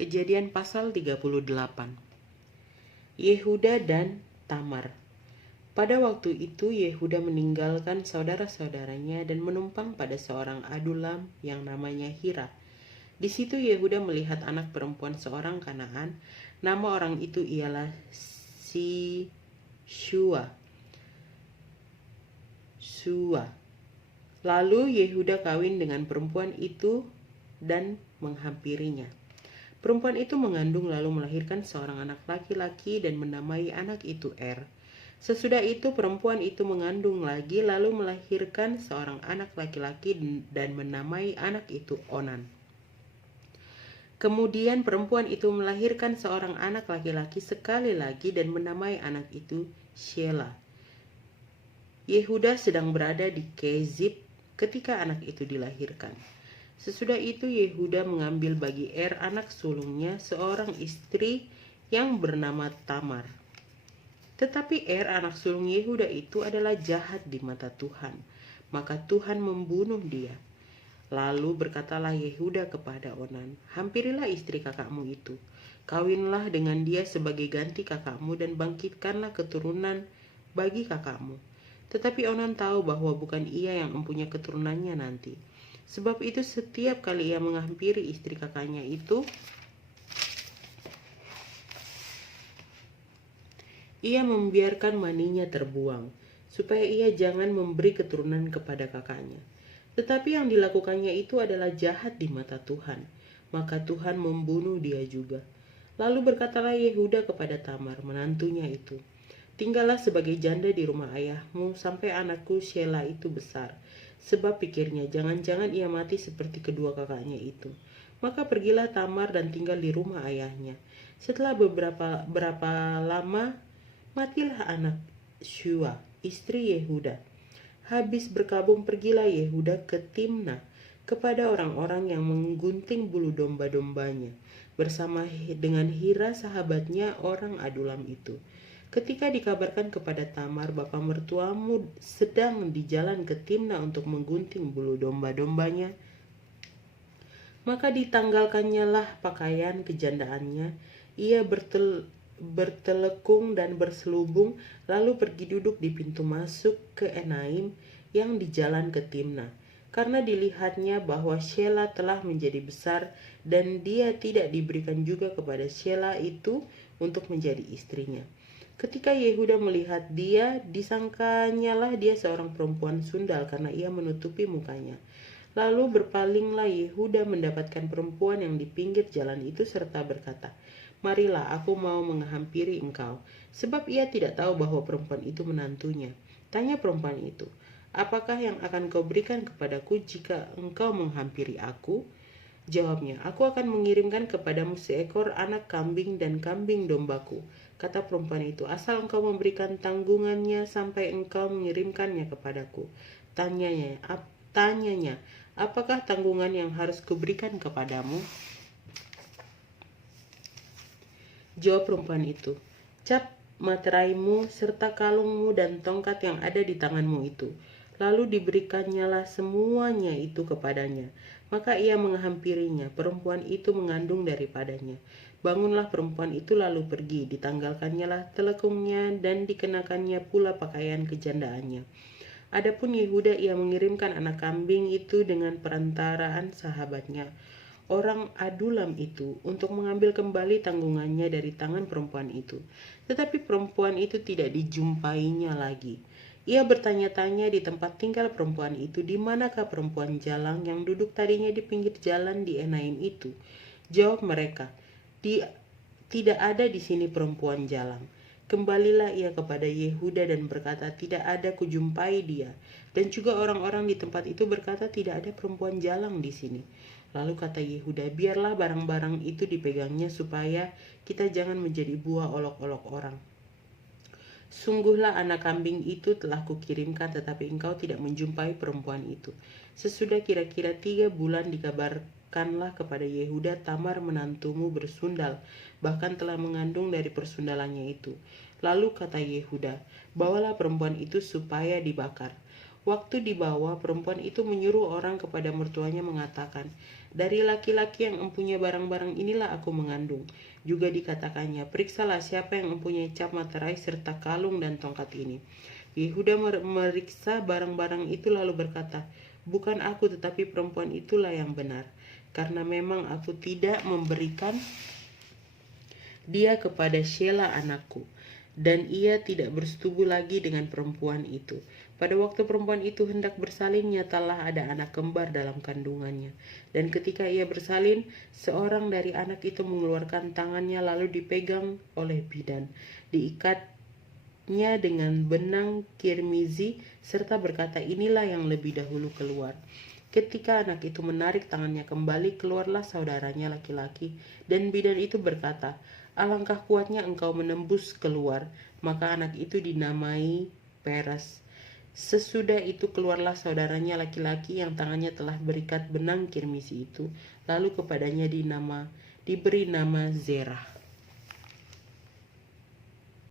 Kejadian pasal 38. Yehuda dan Tamar. Pada waktu itu Yehuda meninggalkan saudara-saudaranya dan menumpang pada seorang adulam yang namanya Hira. Di situ Yehuda melihat anak perempuan seorang Kanaan. Nama orang itu ialah Shua. Lalu Yehuda kawin dengan perempuan itu dan menghampirinya. Perempuan itu mengandung lalu melahirkan seorang anak laki-laki dan menamai anak itu Er. Sesudah itu perempuan itu mengandung lagi lalu melahirkan seorang anak laki-laki dan menamai anak itu Onan. Kemudian perempuan itu melahirkan seorang anak laki-laki sekali lagi dan menamai anak itu Shela. Yehuda sedang berada di Kezib ketika anak itu dilahirkan. Sesudah itu Yehuda mengambil bagi Er anak sulungnya seorang istri yang bernama Tamar. Tetapi Er anak sulung Yehuda itu adalah jahat di mata Tuhan, maka Tuhan membunuh dia. Lalu berkatalah Yehuda kepada Onan, "Hampirilah istri kakakmu itu, kawinlah dengan dia sebagai ganti kakakmu dan bangkitkanlah keturunan bagi kakakmu." Tetapi Onan tahu bahwa bukan ia yang mempunyai keturunannya nanti. Sebab itu setiap kali ia menghampiri istri kakaknya itu, ia membiarkan maninya terbuang, supaya ia jangan memberi keturunan kepada kakaknya. Tetapi yang dilakukannya itu adalah jahat di mata Tuhan, maka Tuhan membunuh dia juga. Lalu berkatalah Yehuda kepada Tamar, menantunya itu, "Tinggallah sebagai janda di rumah ayahmu sampai anakku Shela itu besar." Sebab pikirnya, jangan-jangan ia mati seperti kedua kakaknya itu. Maka pergilah Tamar dan tinggal di rumah ayahnya. Setelah berapa lama, matilah anak Shua, istri Yehuda. Habis berkabung pergilah Yehuda ke Timna kepada orang-orang yang menggunting bulu domba-dombanya bersama dengan Hira sahabatnya orang adulam itu. Ketika dikabarkan kepada Tamar, "Bapa mertuamu sedang di jalan ke Timna untuk menggunting bulu domba-dombanya," maka ditanggalkannya lah pakaian kejandaannya. Ia bertelekung dan berselubung, lalu pergi duduk di pintu masuk ke Enaim yang di jalan ke Timna. Karena dilihatnya bahwa Shela telah menjadi besar dan dia tidak diberikan juga kepada Shela itu untuk menjadi istrinya. Ketika Yehuda melihat dia, disangkanyalah dia seorang perempuan sundal karena ia menutupi mukanya. Lalu berpalinglah Yehuda mendapatkan perempuan yang di pinggir jalan itu serta berkata, "Marilah, aku mau menghampiri engkau." Sebab ia tidak tahu bahwa perempuan itu menantunya. Tanya perempuan itu, "Apakah yang akan kau berikan kepadaku jika engkau menghampiri aku?" Jawabnya, "Aku akan mengirimkan kepadamu seekor anak kambing dan kambing dombaku." Kata perempuan itu, "Asal engkau memberikan tanggungannya sampai engkau mengirimkannya kepadaku." Tanyanya, "Apakah tanggungan yang harus kuberikan kepadamu?" Jawab perempuan itu, "Cap materaimu serta kalungmu dan tongkat yang ada di tanganmu itu." Lalu diberikannya semuanya itu kepadanya. Maka ia menghampirinya. Perempuan itu mengandung daripadanya. Bangunlah perempuan itu lalu pergi. Ditanggalkannya lah telekungnya dan dikenakannya pula pakaian kejandaannya. Adapun Yehuda ia mengirimkan anak kambing itu dengan perantaraan sahabatnya, orang adulam itu, untuk mengambil kembali tanggungannya dari tangan perempuan itu. Tetapi perempuan itu tidak dijumpainya lagi. Ia bertanya-tanya di tempat tinggal perempuan itu, "Di manakah perempuan jalang yang duduk tadinya di pinggir jalan di Enaim itu?" Jawab mereka, "Tidak ada di sini perempuan jalang." Kembalilah ia kepada Yehuda dan berkata, "Tidak ada kujumpai dia." Dan juga orang-orang di tempat itu berkata, "Tidak ada perempuan jalang di sini." Lalu kata Yehuda, "Biarlah barang-barang itu dipegangnya supaya kita jangan menjadi buah olok-olok orang. Sungguhlah anak kambing itu telah kukirimkan, tetapi engkau tidak menjumpai perempuan itu." Sesudah kira-kira 3 bulan dikabarkanlah kepada Yehuda, "Tamar menantumu bersundal, bahkan telah mengandung dari persundalannya itu." Lalu kata Yehuda, "Bawalah perempuan itu supaya dibakar." Waktu dibawa, perempuan itu menyuruh orang kepada mertuanya mengatakan, Dari laki-laki yang mempunyai barang-barang inilah aku mengandung. Juga dikatakannya, periksalah siapa yang mempunyai cap materai serta kalung dan tongkat ini. Yehuda meriksa barang-barang itu lalu berkata, bukan aku tetapi perempuan itulah yang benar. Karena memang aku tidak memberikan dia kepada Sheila anakku. Dan ia tidak bersetubuh lagi dengan perempuan itu. Pada waktu perempuan itu hendak bersalin, nyatalah ada anak kembar dalam kandungannya. Dan ketika ia bersalin, seorang dari anak itu mengeluarkan tangannya lalu dipegang oleh bidan. Diikatnya dengan benang kirmizi serta berkata, inilah yang lebih dahulu keluar. Ketika anak itu menarik tangannya kembali, keluarlah saudaranya laki-laki, dan bidan itu berkata, alangkah kuatnya engkau menembus keluar. Maka anak itu dinamai Peres. Sesudah itu keluarlah saudaranya laki-laki yang tangannya telah berikat benang kirmisi itu, lalu kepadanya diberi nama Zerah.